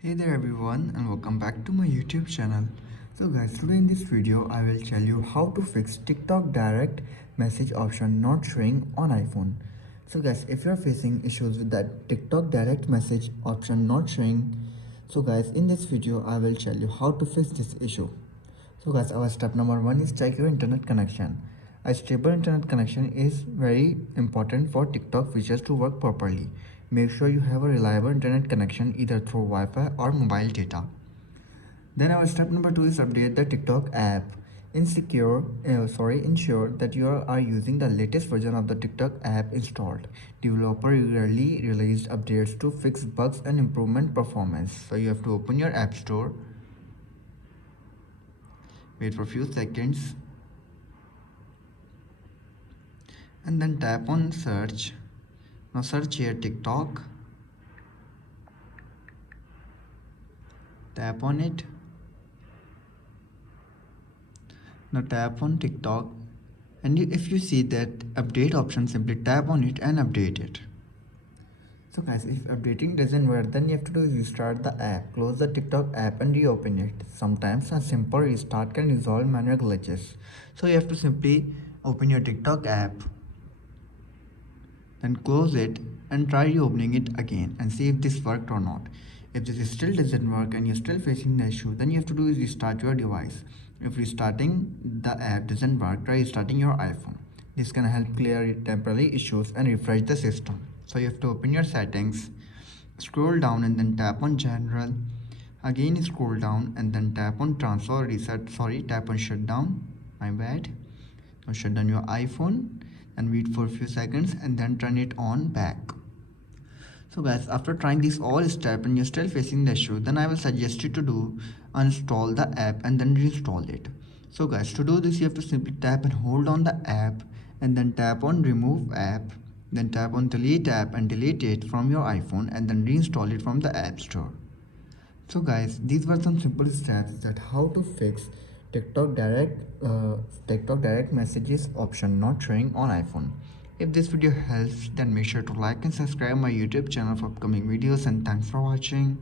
Hey there everyone and welcome back to my YouTube channel. So guys, today in this video I will tell you how to fix TikTok direct message option not showing on iPhone. So guys, if you're facing issues with that TikTok direct message option not showing, so guys, in this video I will tell you how to fix this issue. So guys, our step number one is check your internet connection. A stable internet connection is very important for TikTok features to work properly. Make sure you have a reliable internet connection either through Wi-Fi or mobile data. Then our step number two is update the TikTok app. Ensure that you are using the latest version of the TikTok app installed. Developer regularly released updates to fix bugs and improvement performance. So you have to open your app store, wait for a few seconds, and then tap on search. Now search here TikTok, tap on it. Now tap on TikTok, and if you see that update option, simply tap on it and update it. So guys, if updating doesn't work, then you have to do is restart the app, close the TikTok app and reopen it. Sometimes a simple restart can resolve manual glitches. So you have to simply open your TikTok app, then close it and try reopening it again and see if this worked or not. If this still doesn't work and you're still facing the issue, then you have to do is restart your device. If restarting the app doesn't work, try restarting your iPhone. This can help clear temporary issues and refresh the system. So you have to open your settings, scroll down and then tap on general. Again scroll down and then tap on transfer reset. Tap on shutdown. My bad. Now shut down your iPhone and wait for a few seconds and then turn it on back. So guys, after trying this all step and you're still facing the issue, then I will suggest you to do uninstall the app and then reinstall it. So guys, to do this you have to simply tap and hold on the app and then tap on remove app, then tap on delete app and delete it from your iPhone and then reinstall it from the app store. So guys, these were some simple steps that how to fix TikTok direct messages option not showing on iPhone. If this video helps, then make sure to like and subscribe my YouTube channel for upcoming videos, and thanks for watching.